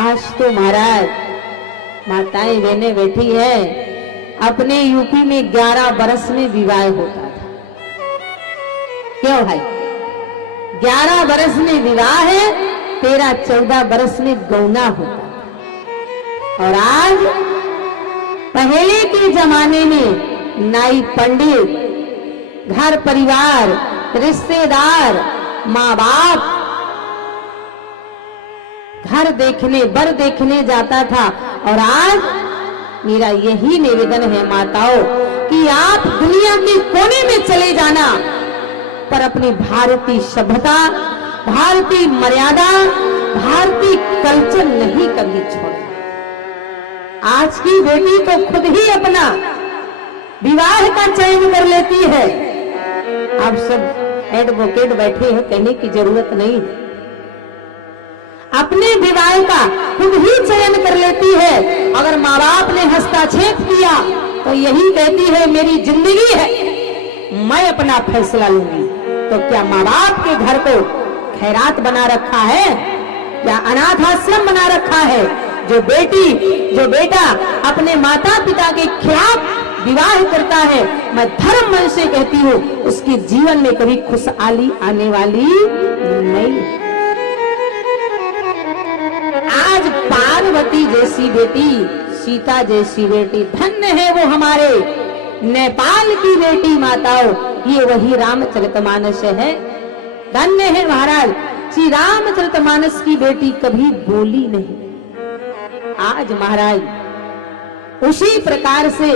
आज तो महाराज माताएं बहनें बैठी है, अपने यूपी में 11 बरस में विवाह होता था। क्यों भाई? 11 बरस में विवाह है, 13-14 बरस में गौना होता था। और आज पहले के जमाने में नाई पंडित, घर परिवार, रिश्तेदार, माँ बाप घर देखने बर देखने जाता था। और आज मेरा यही निवेदन है माताओं कि आप दुनिया के कोने में चले जाना, पर अपनी भारतीय सभ्यता, भारतीय मर्यादा, भारतीय कल्चर नहीं कभी छोड़ना। आज की बेटी तो खुद ही अपना विवाह का चयन कर लेती है। आप सब एडवोकेट बैठे हैं, कहने की जरूरत नहीं है। अपने विवाह का खुद ही चयन कर लेती है। अगर माँ बाप ने हस्तक्षेप किया तो यही कहती है मेरी जिंदगी है, मैं अपना फैसला लूंगी। तो क्या माँ बाप के घर को खैरात बना रखा है? क्या अनाथ आश्रम बना रखा है? जो बेटा अपने माता पिता के खिलाफ विवाह करता है, मैं धर्म मन से कहती हूँ उसके जीवन में कभी खुशहाली आने वाली नहीं। आज पार्वती जैसी बेटी, सीता जैसी बेटी, धन्य है वो हमारे नेपाल की बेटी माताओं। ये वही रामचरितमानस है। धन्य है महाराज, श्री रामचरितमानस की बेटी कभी बोली नहीं। आज महाराज उसी प्रकार से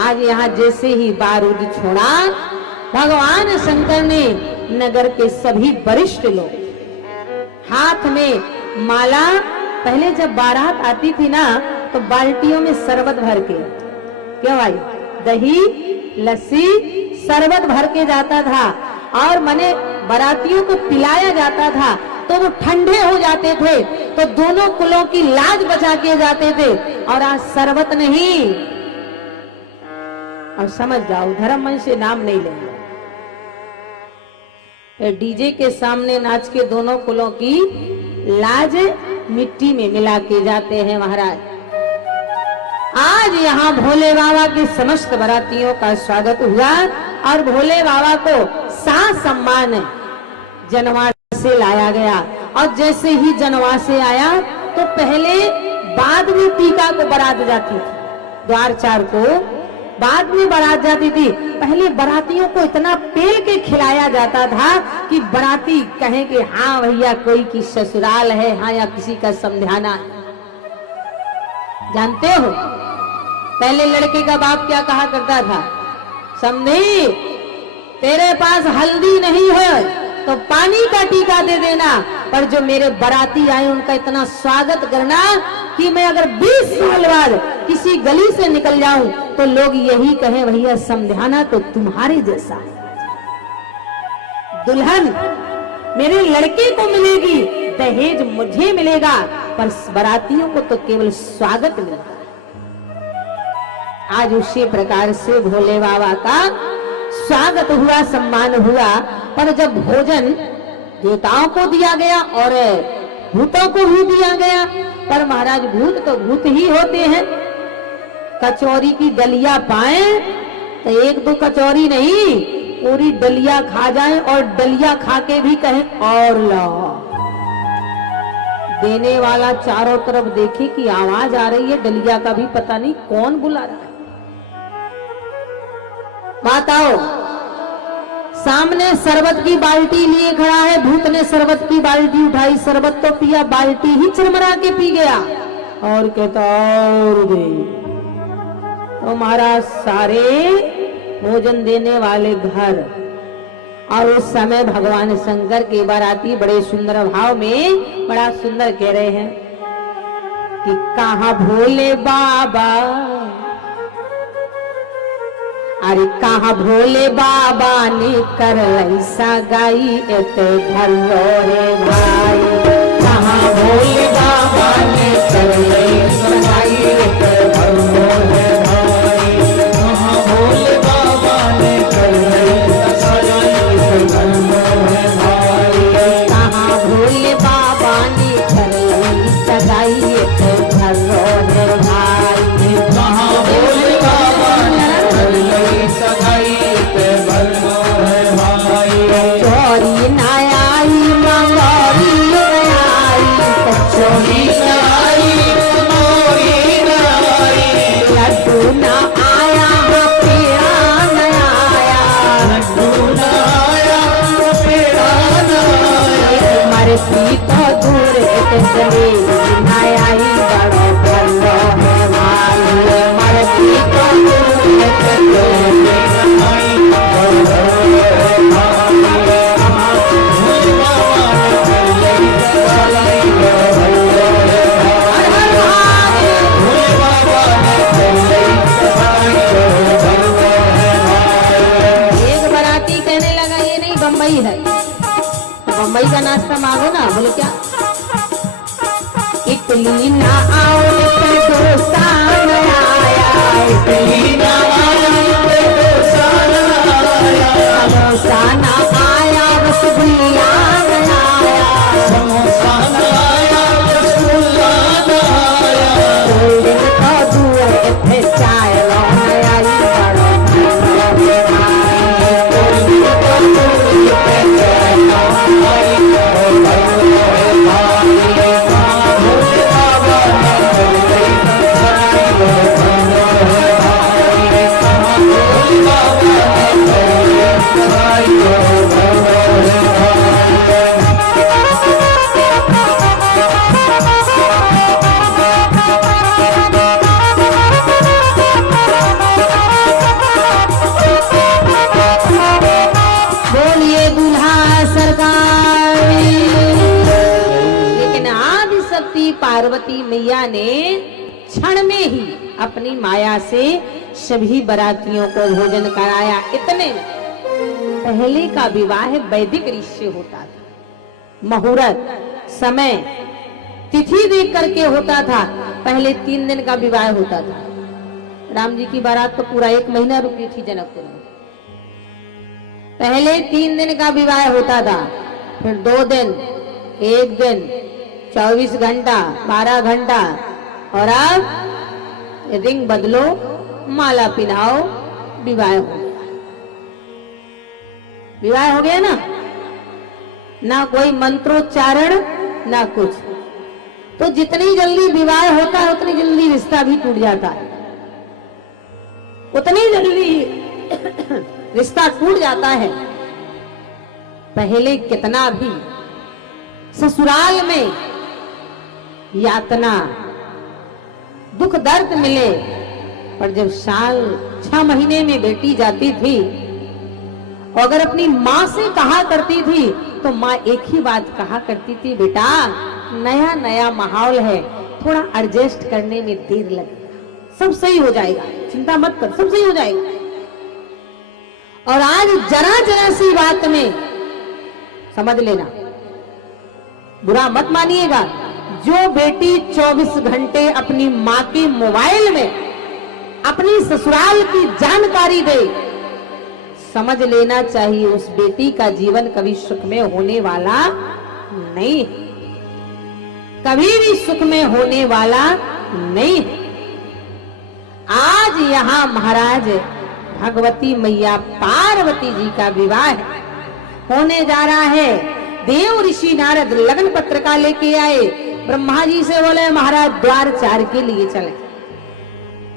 आज यहाँ जैसे ही बारूद छोड़ा, भगवान शंकर ने नगर के सभी वरिष्ठ लोग हाथ में माला, पहले जब बारात आती थी ना तो बाल्टियों में शरबत भर के, क्या भाई, दही लस्सी शरबत भर के जाता था और माने बारातियों को पिलाया जाता था तो वो ठंडे हो जाते थे, तो दोनों कुलों की लाज बचा के जाते थे। और आज शरबत नहीं, और समझ जाओ धर्म मन से नाम नहीं लेंगे, डीजे के सामने नाच के दोनों कुलों की लाज मिट्टी में मिला के जाते हैं महाराज। आज यहाँ भोले बाबा के समस्त बारातियों का स्वागत हुआ और भोले बाबा को साथ सम्मान जनवा से लाया गया। और जैसे ही जनवा से आया तो पहले बाद में टीका को बारात जाती थी, द्वार चार को बाद में बारात जाती थी। पहले बारातियों को इतना पेल के खिलाया जाता था कि बाराती कहे कि हाँ भैया कोई की ससुराल है, हाँ या किसी का समझाना है। जानते हो पहले लड़के का बाप क्या कहा करता था? समझी, तेरे पास हल्दी नहीं है तो पानी का टीका दे देना, पर जो मेरे बाराती आए उनका इतना स्वागत करना कि मैं अगर 20 साल बाद किसी गली से निकल जाऊं तो लोग यही कहें भैया समझाना तो तुम्हारे जैसा है। दुल्हन मेरे लड़के को मिलेगी, दहेज मुझे मिलेगा, पर बारातियों को तो केवल स्वागत मिलता है। आज उसी प्रकार से भोले बाबा का स्वागत हुआ, सम्मान हुआ। पर जब भोजन देवताओं को दिया गया और भूतों को भी दिया गया, पर महाराज भूत तो भूत ही होते हैं। कचौरी की डलिया पाए तो एक दो कचौरी नहीं, पूरी डलिया खा जाए और डलिया खा के भी कहे और लाओ। देने वाला चारों तरफ देखे कि आवाज आ रही है, डलिया का भी पता नहीं कौन बुला रहा है। माताओं सामने शरबत की बाल्टी लिए खड़ा है, भूत ने शरबत की बाल्टी उठाई, शरबत तो पिया, बाल्टी ही चरमरा के पी गया और कहता और दे। तो महाराज सारे भोजन देने वाले घर, और उस समय भगवान शंकर के बाराती बड़े सुंदर भाव में बड़ा सुंदर कह रहे हैं कि कहाँ भोले बाबा, अरे कहाँ भोले बाबा ने कर ऐसा गाई एते घरो रे भाई। कहाँ भोले बाबा ने कर ऐसा गाई एते घरो रे भाई। कहाँ भोले बाबा ने कर ऐसा गाई एते घरो रे भाई। कहाँ भोले बाबा ने कर ऐसा गाई ना आओ पे दोसान आया, इडली ना आओ पे समोसा ना आया रसगुल्ला ना आया, समोसा ना आया रसगुल्ला ना आया, कोल्ड ड्रिंक का दूर के चाय लो नया ही बड़ो पार्वती मैया ने क्षण में ही अपनी माया से सभी बरातियों को भोजन कराया। इतने पहले का विवाह वैदिक रीत से होता था, मुहूर्त समय तिथि देख करके होता था। पहले 3 दिन का विवाह होता था। राम जी की बारात तो पूरा 1 महीना रुकी थी जनकपुर में। पहले 3 दिन का विवाह होता था, फिर 2 दिन, 1 दिन, 24 घंटा, 12 घंटा, और अब रिंग बदलो, माला पिनाओ, विवाह हो गया। विवाह हो गया ना, ना कोई मंत्रोच्चारण ना कुछ। तो जितनी जल्दी विवाह होता है उतनी जल्दी रिश्ता भी टूट जाता है, उतनी जल्दी रिश्ता टूट जाता है। पहले कितना भी ससुराल में यातना दुख दर्द मिले, पर जब साल 6 महीने में बेटी जाती थी, अगर अपनी माँ से कहा करती थी तो माँ एक ही बात कहा करती थी, बेटा नया नया माहौल है, थोड़ा एडजस्ट करने में देर लगेगा, सब सही हो जाएगा, चिंता मत कर, सब सही हो जाएगा। और आज जरा जरा सी बात में समझ लेना, बुरा मत मानिएगा, जो बेटी 24 घंटे अपनी माँ के मोबाइल में अपनी ससुराल की जानकारी दे, समझ लेना चाहिए उस बेटी का जीवन कभी सुख में होने वाला नहीं, कभी भी सुख में होने वाला नहीं। आज यहाँ महाराज भगवती मैया पार्वती जी का विवाह होने जा रहा है। देव ऋषि नारद लगन पत्रिका लेके आए, ब्रह्मा जी से बोले महाराज द्वार 4 के लिए चले।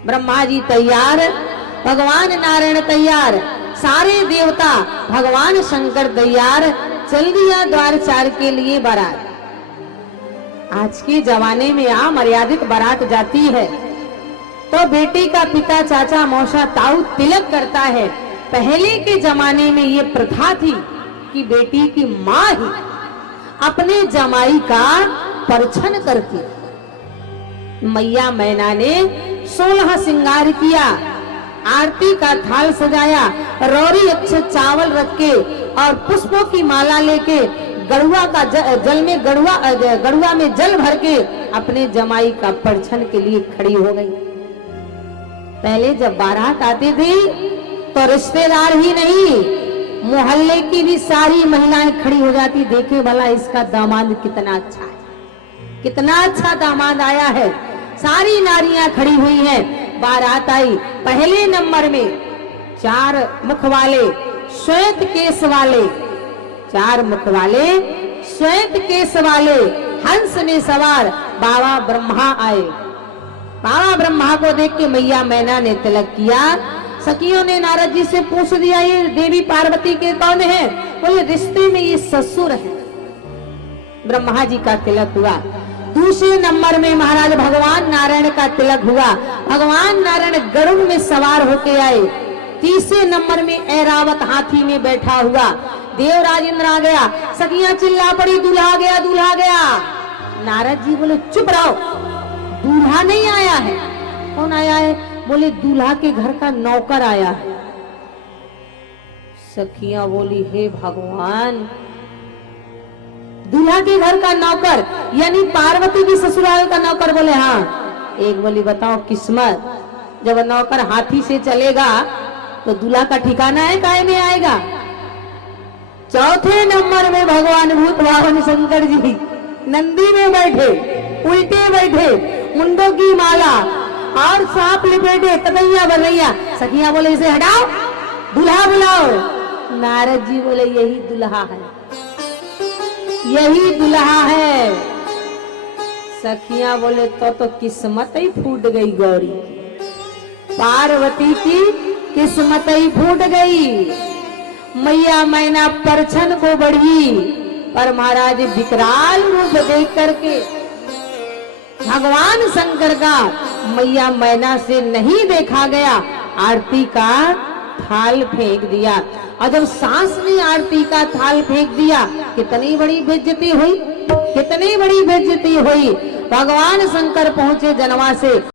ब्रह्मा जी तैयार, भगवान नारायण तैयार, सारे देवता, भगवान शंकर तैयार, चल दिया द्वार 4 के लिए बारात। आज के जमाने में मर्यादित बारात जाती है तो बेटी का पिता, चाचा, मौसा, ताऊ तिलक करता है। पहले के जमाने में ये प्रथा थी कि बेटी की माँ ही अपने जमाई का परछन करती। मैया मैना ने 16 श्रृंगार किया, आरती का थाल सजाया, रौरी अच्छे चावल रख के और पुष्पों की माला लेके गड़ुआ का जल में गड़ुआ में जल भर के अपने जमाई का परछन के लिए खड़ी हो गई। पहले जब बारात आती थी तो रिश्तेदार ही नहीं, मोहल्ले की भी सारी महिलाएं खड़ी हो जाती, देखे भला इसका दामाद कितना अच्छा है, कितना अच्छा दामाद आया है। सारी नारियां खड़ी हुई हैं। बारात आई, पहले नंबर में 4 मुख वाले श्वेत केस वाले, 4 मुख वाले श्वेत केस वाले हंस में सवार बाबा ब्रह्मा आए। बाबा ब्रह्मा को देख के मैया मैना ने तिलक किया। सखियों ने नारद जी से पूछ दिया, ये देवी पार्वती के कौन है? बोले रिश्ते में ये ससुर है। ब्रह्मा जी का तिलक हुआ। दूसरे नंबर में महाराज भगवान नारायण का तिलक हुआ। भगवान नारायण गरुड़ में सवार होके आए। तीसरे नंबर में ऐरावत हाथी में बैठा हुआ। देवराज इंद्र आ गया। सखियां चिल्ला पड़ी, दूल्हा गया, दूल्हा गया। नारद जी बोले चुप रहो, दूल्हा नहीं आया है। कौन आया है? बोले दूल्हा के घर का नौकर आया है। सखियां बोली हे भगवान, दूल्हा के घर का नौकर, यानी पार्वती की ससुराल का नौकर? बोले हाँ। एक बोली बताओ किस्मत, जब नौकर हाथी से चलेगा तो दूल्हा का ठिकाना है, काहे में आएगा? चौथे नंबर में भगवान भूत वाहन शंकर जी नंदी में बैठे, उल्टे बैठे, मुंडों की माला और सांप लिपेटे, कतैया बरैया। सखियां बोले इसे हटाओ, दूल्हा बुलाओ। नारद जी बोले यही दुल्हा है, यही दुल्हा है। सखियां बोले तो किस्मत ही फूट गई गौरी, पार्वती की किस्मत ही फूट गई। मैया मैना परछन को बढ़ी, पर महाराज विकराल रूप देख करके भगवान शंकर का मैया मैना से नहीं देखा गया, आरती का थाल फेंक दिया। और जब सास ने आरती का थाल फेंक दिया, कितनी बड़ी बेइज्जती हुई, कितनी बड़ी बेइज्जती हुई। भगवान शंकर पहुंचे जनवा से।